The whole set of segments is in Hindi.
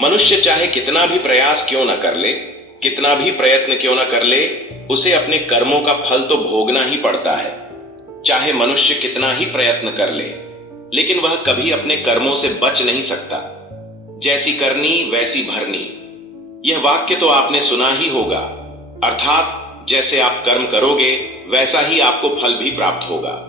मनुष्य चाहे कितना भी प्रयास क्यों न कर ले, कितना भी प्रयत्न क्यों न कर ले, उसे अपने कर्मों का फल तो भोगना ही पड़ता है। चाहे मनुष्य कितना ही प्रयत्न कर ले, लेकिन वह कभी अपने कर्मों से बच नहीं सकता। जैसी करनी वैसी भरनी, यह वाक्य तो आपने सुना ही होगा। अर्थात जैसे आप कर्म करोगे वैसा ही आपको फल भी प्राप्त होगा।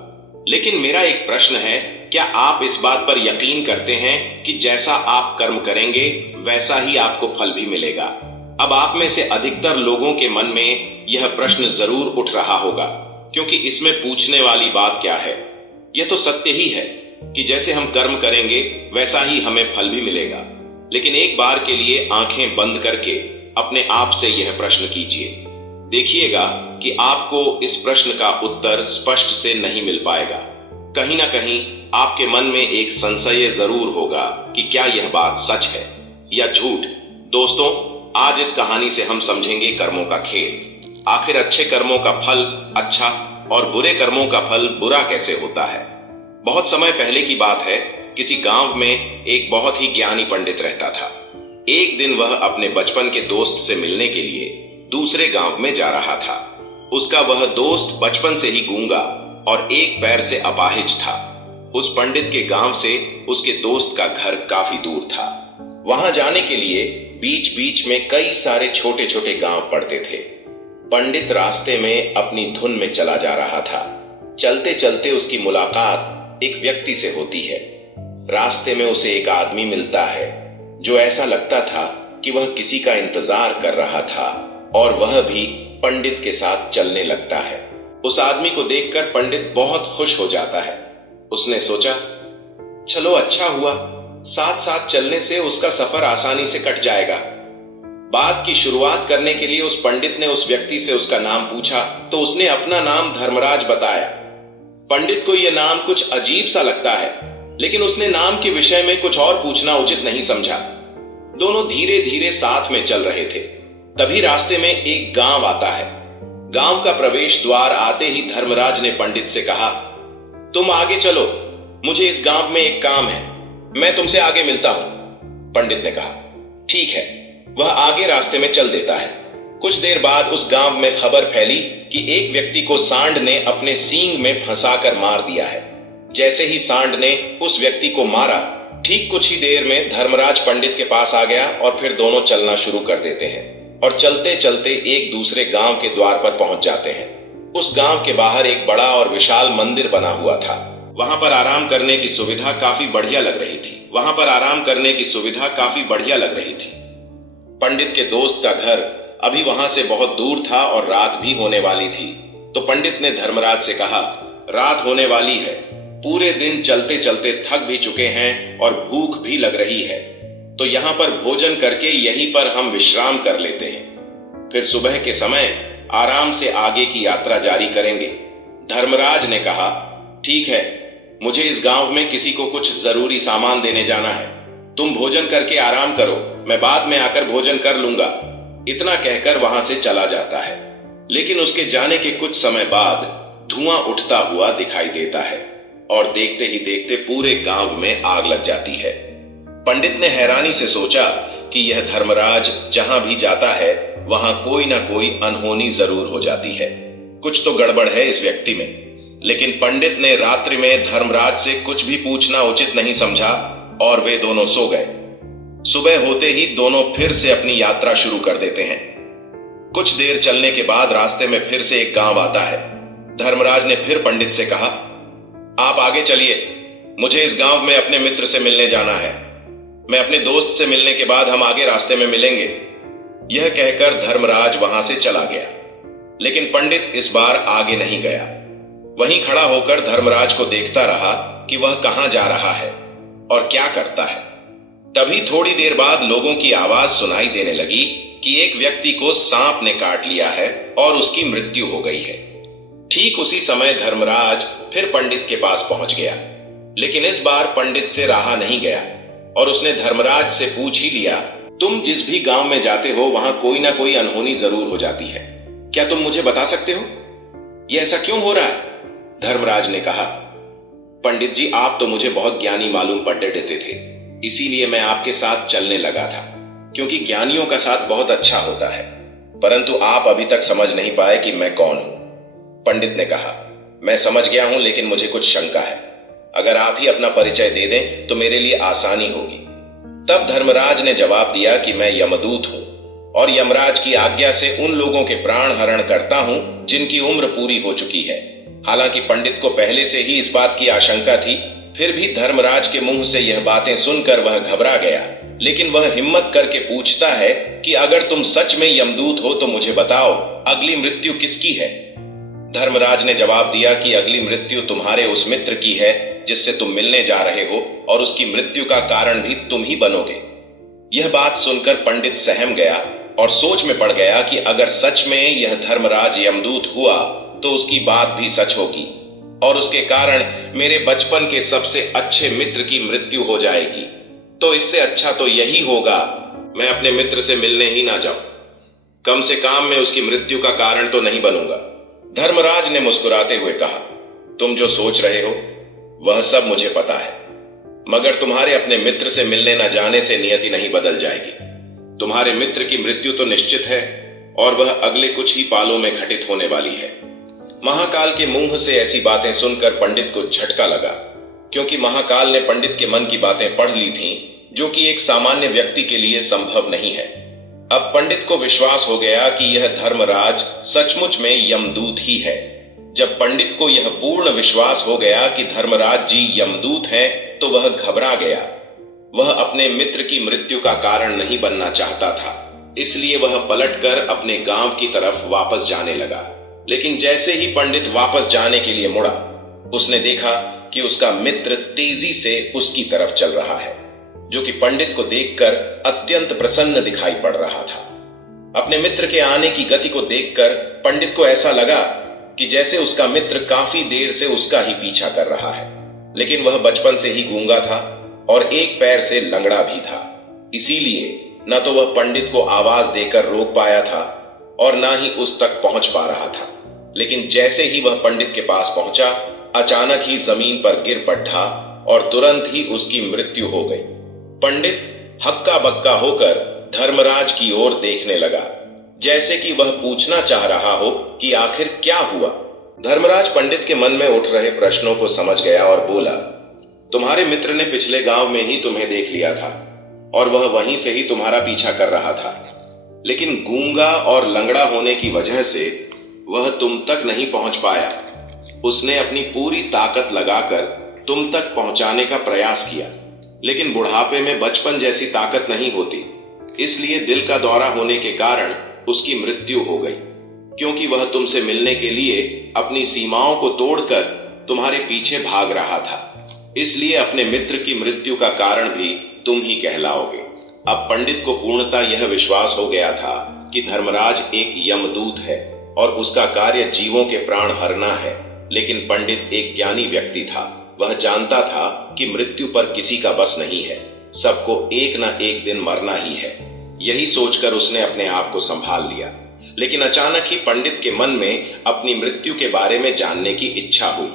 लेकिन मेरा एक प्रश्न है, क्या आप इस बात पर यकीन करते हैं कि जैसा आप कर्म करेंगे वैसा ही आपको फल भी मिलेगा? अब आप में से अधिकतर लोगों के मन में यह प्रश्न जरूर उठ रहा होगा, क्योंकि इसमें पूछने वाली बात क्या है? यह तो सत्य ही है कि जैसे हम कर्म करेंगे वैसा ही हमें फल भी मिलेगा। लेकिन एक बार के लिए आंखें बंद करके अपने आप से यह प्रश्न कीजिए। देखिएगा कि आपको इस प्रश्न का उत्तर स्पष्ट से नहीं मिल पाएगा। कहीं ना कहीं आपके मन में एक संशय जरूर होगा कि क्या यह बात सच है या झूठ। दोस्तों, आज इस कहानी से हम समझेंगे कर्मों का खेल। आखिर अच्छे कर्मों का फल अच्छा और बुरे कर्मों का फल बुरा कैसे होता है। बहुत समय पहले की बात है, किसी गांव में एक बहुत ही ज्ञानी पंडित रहता था। एक दिन वह अपने बचपन के दोस्त से मिलने के लिए दूसरे गांव में जा रहा था। उसका वह दोस्त बचपन से ही गूंगा और एक पैर से अपाहिज था। उस पंडित के गांव से उसके दोस्त का घर काफी दूर था। वहां जाने के लिए बीच बीच में कई सारे छोटे छोटे गांव पड़ते थे। पंडित रास्ते में अपनी धुन में चला जा रहा था। चलते चलते उसकी मुलाकात एक व्यक्ति से होती है। रास्ते में उसे एक आदमी मिलता है जो ऐसा लगता था कि वह किसी का इंतजार कर रहा था, और वह भी पंडित के साथ चलने लगता है। उस आदमी को देखकर पंडित बहुत खुश हो जाता है। उसने सोचा, चलो अच्छा हुआ, साथ साथ चलने से उसका सफर आसानी से कट जाएगा। बात की शुरुआत करने के लिए उस पंडित ने उस व्यक्ति से उसका नाम पूछा तो उसने अपना नाम धर्मराज बताया। पंडित को यह नाम कुछ अजीब सा लगता है, लेकिन उसने नाम के विषय में कुछ और पूछना उचित नहीं समझा। दोनों धीरे धीरे साथ में चल रहे थे। तभी रास्ते में एक गांव आता है। गांव का प्रवेश द्वार आते ही धर्मराज ने पंडित से कहा, तुम आगे चलो, मुझे इस गांव में एक काम है, मैं तुमसे आगे मिलता हूं। पंडित ने कहा, ठीक है। वह आगे रास्ते में चल देता है। कुछ देर बाद उस गांव में खबर फैली कि एक व्यक्ति को सांड ने अपने सींग में फंसाकर मार दिया है। जैसे ही सांड ने उस व्यक्ति को मारा, ठीक कुछ ही देर में धर्मराज पंडित के पास आ गया और फिर दोनों चलना शुरू कर देते हैं और चलते चलते एक दूसरे गांव के द्वार पर पहुंच जाते हैं। उस गांव के बाहर एक बड़ा और विशाल मंदिर बना हुआ था। वहां पर आराम करने की सुविधा काफी बढ़िया लग रही थी। पंडित के दोस्त का घर अभी वहां से बहुत दूर था और रात भी होने वाली थी। तो पंडित ने धर्मराज से कहा, रात होने वाली है, पूरे दिन चलते चलते थक भी चुके हैं और भूख भी लग रही है, तो यहाँ पर भोजन करके यहीं पर हम विश्राम कर लेते हैं, फिर सुबह के समय आराम से आगे की यात्रा जारी करेंगे। धर्मराज ने कहा, ठीक है, मुझे इस गांव में किसी को कुछ जरूरी सामान देने जाना है, तुम भोजन करके आराम करो, मैं बाद में आकर भोजन कर लूंगा। इतना कहकर वहां से चला जाता है। लेकिन उसके जाने के कुछ समय बाद धुआं उठता हुआ दिखाई देता है और देखते ही देखते पूरे गांव में आग लग जाती है। पंडित ने हैरानी से सोचा कि यह धर्मराज जहां भी जाता है वहां कोई ना कोई अनहोनी जरूर हो जाती है, कुछ तो गड़बड़ है इस व्यक्ति में। लेकिन पंडित ने रात्रि में धर्मराज से कुछ भी पूछना उचित नहीं समझा और वे दोनों सो गए। सुबह होते ही दोनों फिर से अपनी यात्रा शुरू कर देते हैं। कुछ देर चलने के बाद रास्ते में फिर से एक गांव आता है। धर्मराज ने फिर पंडित से कहा, आप आगे चलिए, मुझे इस गांव में अपने मित्र से मिलने जाना है, मैं अपने दोस्त से मिलने के बाद हम आगे रास्ते में मिलेंगे। यह कहकर धर्मराज वहां से चला गया। लेकिन पंडित इस बार आगे नहीं गया। वहीं खड़ा होकर धर्मराज को देखता रहा कि वह कहां जा रहा है और क्या करता है। तभी थोड़ी देर बाद लोगों की आवाज सुनाई देने लगी कि एक व्यक्ति को सांप ने काट लिया है और उसकी मृत्यु हो गई है। ठीक उसी समय धर्मराज फिर पंडित के पास पहुंच गया। लेकिन इस बार पंडित से रहा नहीं गया और उसने धर्मराज से पूछ ही लिया, तुम जिस भी गांव में जाते हो वहां कोई ना कोई अनहोनी जरूर हो जाती है, क्या तुम मुझे बता सकते हो यह ऐसा क्यों हो रहा है? धर्मराज ने कहा, पंडित जी, आप तो मुझे बहुत ज्ञानी मालूम पड़ देते थे, इसीलिए मैं आपके साथ चलने लगा था। क्योंकि ज्ञानियों का साथ बहुत अच्छा होता है, परंतु आप अभी तक समझ नहीं पाए कि मैं कौन हूं। पंडित ने कहा, मैं समझ गया हूं, लेकिन मुझे कुछ शंका है। अगर आप ही अपना परिचय दे दें तो मेरे लिए आसानी होगी। तब धर्मराज ने जवाब दिया कि मैं यमदूत हूं और यमराज की आज्ञा से उन लोगों के प्राण हरण करता हूं जिनकी उम्र पूरी हो चुकी है। हालांकि पंडित को पहले से ही इस बात की आशंका थी, फिर भी धर्मराज के मुंह से यह बातें सुनकर वह घबरा गया। लेकिन वह हिम्मत करके पूछता है कि अगर तुम सच में यमदूत हो तो मुझे बताओ, अगली मृत्यु किसकी है? धर्मराज ने जवाब दिया कि अगली मृत्यु तुम्हारे उस मित्र की है जिससे तुम मिलने जा रहे हो, और उसकी मृत्यु का कारण भी तुम ही बनोगे। यह बात सुनकर पंडित सहम गया और सोच में पड़ गया कि अगर सच में यह धर्मराज यमदूत हुआ तो उसकी बात भी सच होगी और उसके कारण मेरे बचपन के सबसे अच्छे मित्र की मृत्यु हो जाएगी। तो इससे अच्छा तो यही होगा मैं अपने मित्र से मिलने ही ना जाऊं। कम से कम मैं उसकी मृत्यु का कारण तो नहीं बनूंगा। धर्मराज ने मुस्कुराते हुए कहा, तुम जो सोच रहे हो वह सब मुझे पता है, मगर तुम्हारे अपने मित्र से मिलने न जाने से नियति नहीं बदल जाएगी। तुम्हारे मित्र की मृत्यु तो निश्चित है और वह अगले कुछ ही पालों में घटित होने वाली है। महाकाल के मुंह से ऐसी बातें सुनकर पंडित को झटका लगा, क्योंकि महाकाल ने पंडित के मन की बातें पढ़ ली थीं, जो कि एक सामान्य व्यक्ति के लिए संभव नहीं है। अब पंडित को विश्वास हो गया कि यह धर्मराज सचमुच में यमदूत ही है। जब पंडित को यह पूर्ण विश्वास हो गया कि धर्मराज जी यमदूत हैं, तो वह घबरा गया। वह अपने मित्र की मृत्यु का कारण नहीं बनना चाहता था, इसलिए वह पलटकर अपने गांव की तरफ वापस जाने लगा। लेकिन जैसे ही पंडित वापस जाने के लिए मुड़ा, उसने देखा कि उसका मित्र तेजी से उसकी तरफ चल रहा है, जो कि पंडित को देखकर अत्यंत प्रसन्न दिखाई पड़ रहा था। अपने मित्र के आने की गति को देखकर पंडित को ऐसा लगा कि जैसे उसका मित्र काफी देर से उसका ही पीछा कर रहा है। लेकिन वह बचपन से ही गूंगा था और एक पैर से लंगड़ा भी था, इसीलिए न तो वह पंडित को आवाज देकर रोक पाया था और न ही उस तक पहुंच पा रहा था। लेकिन जैसे ही वह पंडित के पास पहुंचा, अचानक ही जमीन पर गिर पड़ा और तुरंत ही उसकी मृत्यु हो गई। पंडित हक्का बक्का होकर धर्मराज की ओर देखने लगा, जैसे कि वह पूछना चाह रहा हो कि आखिर क्या हुआ। धर्मराज पंडित के मन में उठ रहे प्रश्नों को समझ गया और बोला, तुम्हारे मित्र ने पिछले गांव में ही तुम्हें देख लिया था और वह वहीं से ही तुम्हारा पीछा कर रहा था, लेकिन गूंगा और लंगड़ा होने की वजह से वह तुम तक नहीं पहुंच पाया। उसने अपनी पूरी ताकत लगाकर तुम तक पहुंचाने का प्रयास किया, लेकिन बुढ़ापे में बचपन जैसी ताकत नहीं होती, इसलिए दिल का दौरा होने के कारण उसकी मृत्यु हो गई, क्योंकि वह तुमसे मिलने के लिए अपनी सीमाओं को तोड़कर तुम्हारे पीछे भाग रहा था। इसलिए अपने मित्र की मृत्यु का कारण भी तुम ही कहलाओगे। अब पंडित को पूर्णतः यह विश्वास हो गया था कि धर्मराज एक यमदूत है और उसका कार्य जीवों के प्राण हरना है। लेकिन पंडित एक ज्ञानी व्यक्ति था, वह जानता था कि मृत्यु पर किसी का बस नहीं है, सबको एक न एक दिन मरना ही है। यही सोचकर उसने अपने आप को संभाल लिया। लेकिन अचानक ही पंडित के मन में अपनी मृत्यु के बारे में जानने की इच्छा हुई,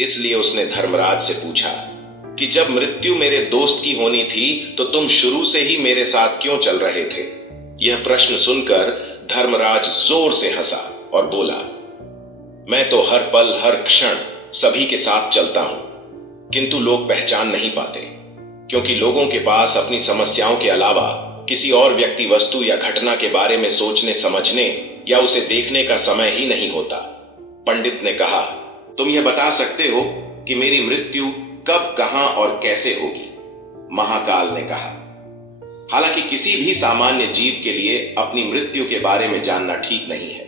इसलिए उसने धर्मराज से पूछा कि जब मृत्यु मेरे दोस्त की होनी थी तो तुम शुरू से ही मेरे साथ क्यों चल रहे थे? यह प्रश्न सुनकर धर्मराज जोर से हंसा और बोला, मैं तो हर पल हर क्षण सभी के साथ चलता हूं, किंतु लोग पहचान नहीं पाते, क्योंकि लोगों के पास अपनी समस्याओं के अलावा किसी और व्यक्ति, वस्तु या घटना के बारे में सोचने समझने या उसे देखने का समय ही नहीं होता। पंडित ने कहा, तुम यह बता सकते हो कि मेरी मृत्यु कब, कहां और कैसे होगी? महाकाल ने कहा, हालांकि किसी भी सामान्य जीव के लिए अपनी मृत्यु के बारे में जानना ठीक नहीं है,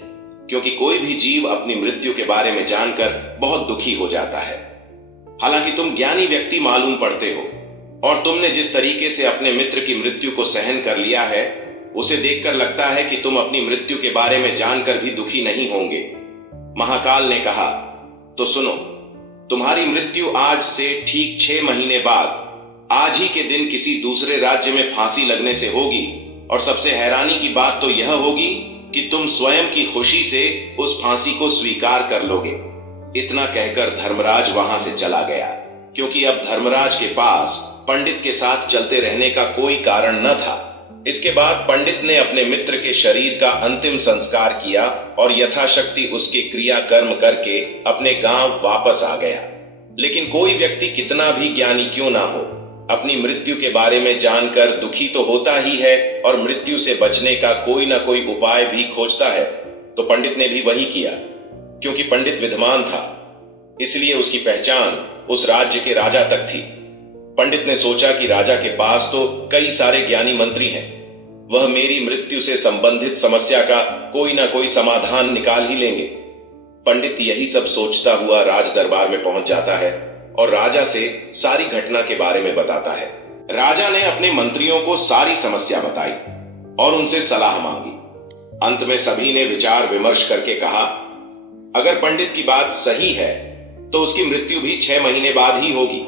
क्योंकि कोई भी जीव अपनी मृत्यु के बारे में जानकर बहुत दुखी हो जाता है। हालांकि तुम ज्ञानी व्यक्ति मालूम पड़ते हो और तुमने जिस तरीके से अपने मित्र की मृत्यु को सहन कर लिया है, उसे देखकर लगता है कि तुम अपनी मृत्यु के बारे में जानकर भी दुखी नहीं होंगे। महाकाल ने कहा, तो सुनो, तुम्हारी मृत्यु आज से ठीक 6 महीने बाद आज ही के दिन किसी दूसरे राज्य में फांसी लगने से होगी, और सबसे हैरानी की बात तो यह होगी कि तुम स्वयं की खुशी से उस फांसी को स्वीकार कर लोगे। इतना कहकर धर्मराज वहां से चला गया, क्योंकि अब धर्मराज के पास पंडित के साथ चलते रहने का कोई कारण न था। इसके बाद पंडित ने अपने मित्र के शरीर का अंतिम संस्कार किया और यथाशक्ति उसके क्रिया कर्म करके अपने गांव वापस आ गया। लेकिन कोई व्यक्ति कितना भी ज्ञानी क्यों ना हो, अपनी मृत्यु के बारे में जानकर दुखी तो होता ही है और मृत्यु से बचने का कोई ना कोई उपाय भी खोजता है। तो पंडित ने भी वही किया। क्योंकि पंडित विद्वान था, इसलिए उसकी पहचान उस राज्य के राजा तक थी। पंडित ने सोचा कि राजा के पास तो कई सारे ज्ञानी मंत्री हैं, वह मेरी मृत्यु से संबंधित समस्या का कोई ना कोई समाधान निकाल ही लेंगे। पंडित यही सब सोचता हुआ राज दरबार में पहुंच जाता है और राजा से सारी घटना के बारे में बताता है। राजा ने अपने मंत्रियों को सारी समस्या बताई और उनसे सलाह मांगी। अंत में सभी ने विचार विमर्श करके कहा, अगर पंडित की बात सही है तो उसकी मृत्यु भी 6 महीने बाद ही होगी,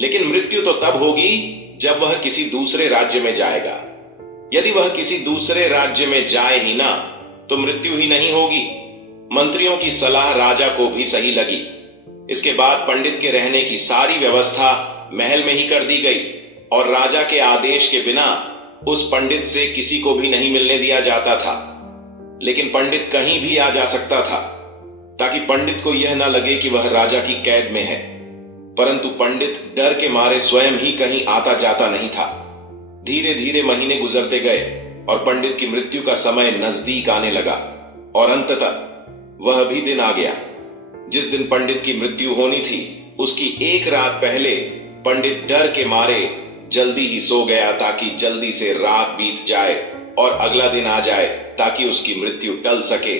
लेकिन मृत्यु तो तब होगी जब वह किसी दूसरे राज्य में जाएगा। यदि वह किसी दूसरे राज्य में जाए ही ना तो मृत्यु ही नहीं होगी। मंत्रियों की सलाह राजा को भी सही लगी। इसके बाद पंडित के रहने की सारी व्यवस्था महल में ही कर दी गई और राजा के आदेश के बिना उस पंडित से किसी को भी नहीं मिलने दिया जाता था। लेकिन पंडित कहीं भी आ जा सकता था ताकि पंडित को यह ना लगे कि वह राजा की कैद में है। परंतु पंडित डर के मारे स्वयं ही कहीं आता जाता नहीं था। धीरे धीरे महीने गुजरते गए और पंडित की मृत्यु का समय नजदीक आने लगा और अंततः वह भी दिन आ गया जिस दिन पंडित की मृत्यु होनी थी। उसकी एक रात पहले पंडित डर के मारे जल्दी ही सो गया ताकि जल्दी से रात बीत जाए और अगला दिन आ जाए ताकि उसकी मृत्यु टल सके।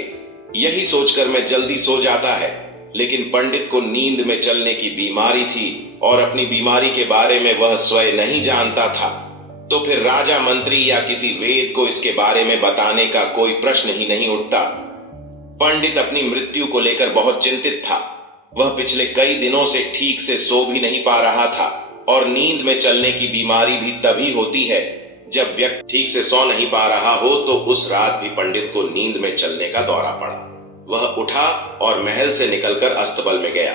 यही सोचकर मैं जल्दी सो जाता है, लेकिन पंडित को नींद में चलने की बीमारी थी और अपनी बीमारी के बारे में वह स्वयं नहीं जानता था। तो फिर राजा, मंत्री या किसी वेद को इसके बारे में बताने का कोई प्रश्न ही नहीं उठता। पंडित अपनी मृत्यु को लेकर बहुत चिंतित था। वह पिछले कई दिनों से ठीक से सो भी नहीं पा रहा था और नींद में चलने की बीमारी भी तभी होती है जब व्यक्ति ठीक से सो नहीं पा रहा हो। तो उस रात भी पंडित को नींद में चलने का दौरा पड़ा। वह उठा और महल से निकलकर अस्तबल में गया।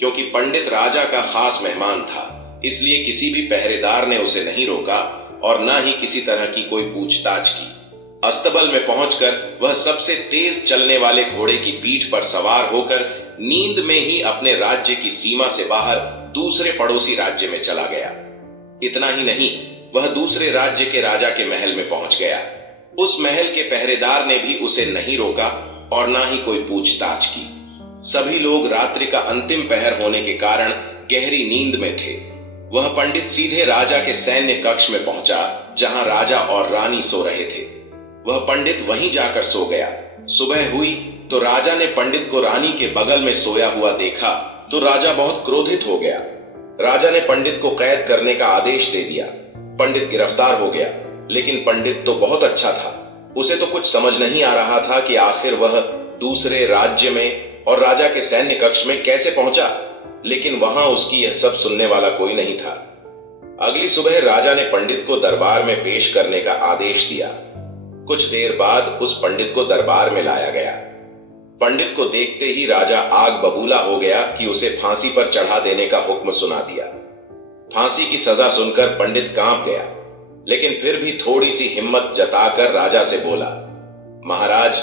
क्योंकि पंडित राजा का खास मेहमान था, इसलिए किसी भी पहरेदार ने उसे नहीं रोका और न ही किसी तरह की कोई पूछताछ की। अस्तबल में पहुंचकर वह सबसे तेज चलने वाले घोड़े की पीठ पर सवार होकर नींद में ही अपने राज्य की सीमा से बाहर दूसरे पड़ोसी राज्य में चला गया। इतना ही नहीं, वह दूसरे राज्य के राजा के महल में पहुंच गया। उस महल के पहरेदार ने भी उसे नहीं रोका और ना ही कोई पूछताछ की। सभी लोग रात्रि का अंतिम पहर होने के कारण गहरी नींद में थे। वह पंडित सीधे राजा के सैन्य कक्ष में पहुंचा जहां राजा और रानी सो रहे थे। वह पंडित वहीं जाकर सो गया। सुबह हुई तो राजा ने पंडित को रानी के बगल में सोया हुआ देखा तो राजा बहुत क्रोधित हो गया। राजा ने पंडित को कैद करने का आदेश दे दिया। पंडित गिरफ्तार हो गया, लेकिन पंडित तो बहुत अच्छा था। उसे तो कुछ समझ नहीं आ रहा था कि आखिर वह दूसरे राज्य में और राजा के सैन्य कक्ष में कैसे पहुंचा। लेकिन वहां उसकी यह सब सुनने वाला कोई नहीं था। अगली सुबह राजा ने पंडित को दरबार में पेश करने का आदेश दिया। कुछ देर बाद उस पंडित को दरबार में लाया गया। पंडित को देखते ही राजा आग बबूला हो गया कि उसे फांसी पर चढ़ा देने का हुक्म सुना दिया। फांसी की सजा सुनकर पंडित कांप गया, लेकिन फिर भी थोड़ी सी हिम्मत जताकर राजा से बोला, महाराज,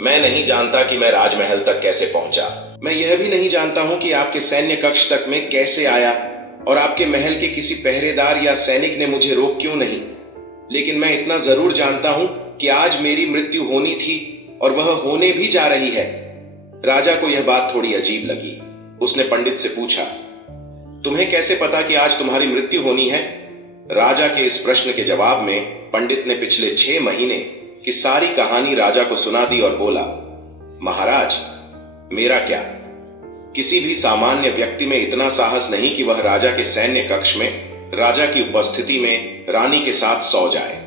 मैं नहीं जानता कि मैं राजमहल तक कैसे पहुंचा। मैं यह भी नहीं जानता हूं कि आपके सैन्य कक्ष तक मैं कैसे आया और आपके महल के किसी पहरेदार या सैनिक ने मुझे रोक क्यों नहीं। लेकिन मैं इतना जरूर जानता हूं कि आज मेरी मृत्यु होनी थी और वह होने भी जा रही है। राजा को यह बात थोड़ी अजीब लगी। उसने पंडित से पूछा, तुम्हें कैसे पता कि आज तुम्हारी मृत्यु होनी है? राजा के इस प्रश्न के जवाब में पंडित ने पिछले 6 महीने की सारी कहानी राजा को सुना दी और बोला, महाराज, मेरा क्या, किसी भी सामान्य व्यक्ति में इतना साहस नहीं कि वह राजा के सैन्य कक्ष में राजा की उपस्थिति में रानी के साथ सो जाए।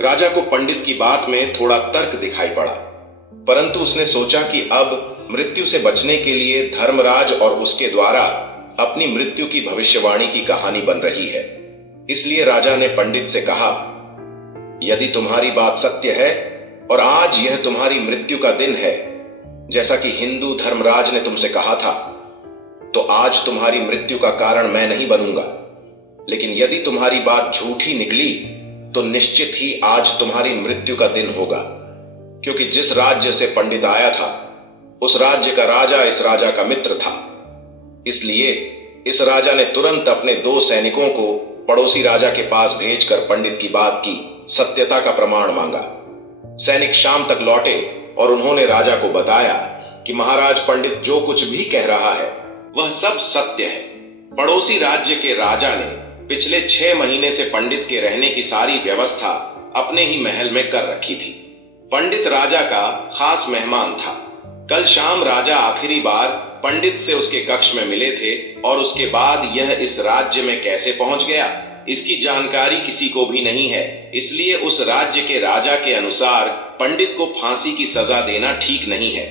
राजा को पंडित की बात में थोड़ा तर्क दिखाई पड़ा, परंतु उसने सोचा कि अब मृत्यु से बचने के लिए धर्मराज और उसके द्वारा अपनी मृत्यु की भविष्यवाणी की कहानी बन रही है। इसलिए राजा ने पंडित से कहा, यदि तुम्हारी बात सत्य है और आज यह तुम्हारी मृत्यु का दिन है, जैसा कि हिंदू धर्मराज ने तुमसे कहा था, तो आज तुम्हारी मृत्यु का कारण मैं नहीं बनूंगा। लेकिन यदि तुम्हारी बात झूठी निकली तो निश्चित ही आज तुम्हारी मृत्यु का दिन होगा, क्योंकि जिस राज्य से पंडित आया था उस राज्य का राजा इस राजा का मित्र था। इसलिए इस राजा ने तुरंत अपने 2 सैनिकों को पड़ोसी राजा के पास भेजकर पंडित की बात की सत्यता का प्रमाण मांगा। सैनिक शाम तक लौटे और उन्होंने राजा को बताया कि महाराज, पंडित जो कुछ भी कह रहा है वह सब सत्य है। पड़ोसी राज्य के राजा ने पिछले 6 महीने से पंडित के रहने की सारी व्यवस्था अपने ही महल में कर रखी थी। पंडित राजा का खास मेहमान था। कल शाम राजा आखिरी बार पंडित से उसके कक्ष में मिले थे और उसके बाद यह इस राज्य में कैसे पहुंच गया, इसकी जानकारी किसी को भी नहीं है। इसलिए उस राज्य के राजा के अनुसार पंडित को फांसी की सजा देना ठीक नहीं है।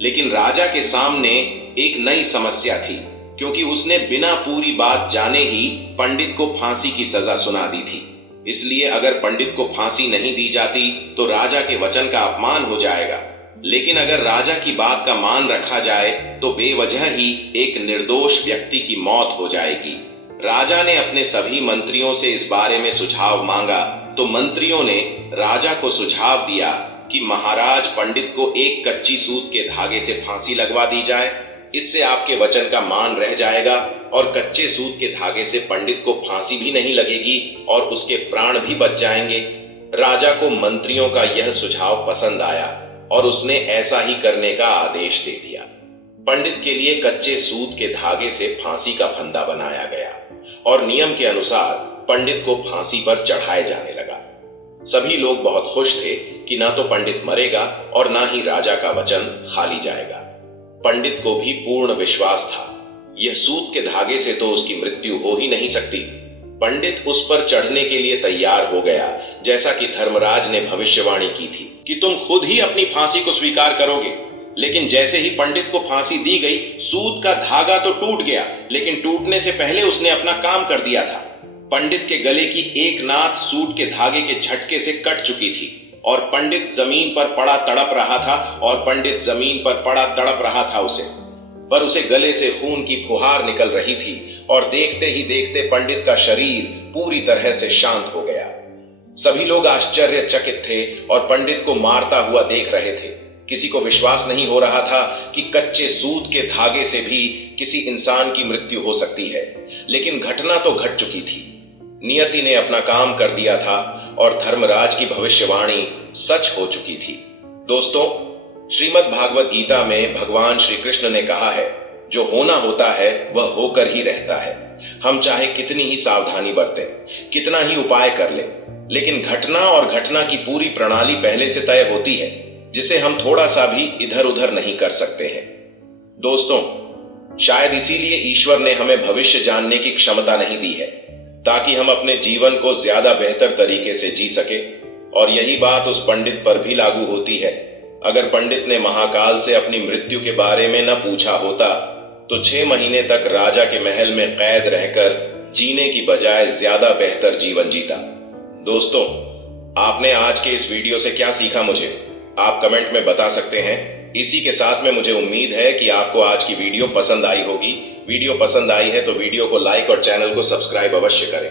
लेकिन राजा के सामने एक नई समस्या थी, क्योंकि उसने बिना पूरी बात जाने ही पंडित को फांसी की सजा सुना दी थी। इसलिए अगर पंडित को फांसी नहीं दी जाती तो राजा के वचन का अपमान हो जाएगा। लेकिन अगर राजा की बात का मान रखा जाए तो बेवजह ही एक निर्दोष व्यक्ति की मौत हो जाएगी। राजा ने अपने सभी मंत्रियों से इस बारे में सुझाव मांगा तो मंत्रियों ने राजा को सुझाव दिया कि महाराज, पंडित को एक कच्ची सूत के धागे से फांसी लगवा दी जाए। इससे आपके वचन का मान रह जाएगा और कच्चे सूत के धागे से पंडित को फांसी भी नहीं लगेगी और उसके प्राण भी बच जाएंगे। राजा को मंत्रियों का यह सुझाव पसंद आया और उसने ऐसा ही करने का आदेश दे दिया। पंडित के लिए कच्चे सूत के धागे से फांसी का फंदा बनाया गया और नियम के अनुसार पंडित को फांसी पर चढ़ाया जाने लगा। सभी लोग बहुत खुश थे कि ना तो पंडित मरेगा और ना ही राजा का वचन खाली जाएगा। पंडित को भी पूर्ण विश्वास था, यह सूत के धागे से तो उसकी मृत्यु हो ही नहीं सकती। पंडित उस पर चढ़ने के लिए तैयार हो गया, जैसा कि धर्मराज ने भविष्यवाणी की थी कि तुम खुद ही अपनी फांसी को स्वीकार करोगे। लेकिन जैसे ही पंडित को फांसी दी गई, सूत का धागा तो टूट गया, लेकिन टूटने से पहले उसने अपना काम कर दिया था। पंडित के गले की एक नाथ सूत के धागे के झटके से कट चुकी थी और पंडित जमीन पर पड़ा तड़प रहा था पर उसे गले से खून की फुहार निकल रही थी और देखते ही देखते पंडित का शरीर पूरी तरह से शांत हो गया। सभी लोग आश्चर्यचकित थे और पंडित को मारता हुआ देख रहे थे। किसी को विश्वास नहीं हो रहा था कि कच्चे सूत के धागे से भी किसी इंसान की मृत्यु हो सकती है। लेकिन घटना तो घट चुकी थी। नियति ने अपना काम कर दिया था और धर्मराज की भविष्यवाणी सच हो चुकी थी। दोस्तों, श्रीमद् भागवत गीता में भगवान श्री कृष्ण ने कहा है, जो होना होता है वह होकर ही रहता है। हम चाहे कितनी ही सावधानी बरतें, कितना ही उपाय कर ले, लेकिन घटना और घटना की पूरी प्रणाली पहले से तय होती है, जिसे हम थोड़ा सा भी इधर उधर नहीं कर सकते हैं। दोस्तों, शायद इसीलिए ईश्वर ने हमें भविष्य जानने की क्षमता नहीं दी है, ताकि हम अपने जीवन को ज्यादा बेहतर तरीके से जी सके। और यही बात उस पंडित पर भी लागू होती है। अगर पंडित ने महाकाल से अपनी मृत्यु के बारे में न पूछा होता तो 6 महीने तक राजा के महल में कैद रहकर जीने की बजाय ज्यादा बेहतर जीवन जीता। दोस्तों, आपने आज के इस वीडियो से क्या सीखा, मुझे आप कमेंट में बता सकते हैं। इसी के साथ में मुझे उम्मीद है कि आपको आज की वीडियो पसंद आई होगी। वीडियो पसंद आई है तो वीडियो को लाइक और चैनल को सब्सक्राइब अवश्य करें।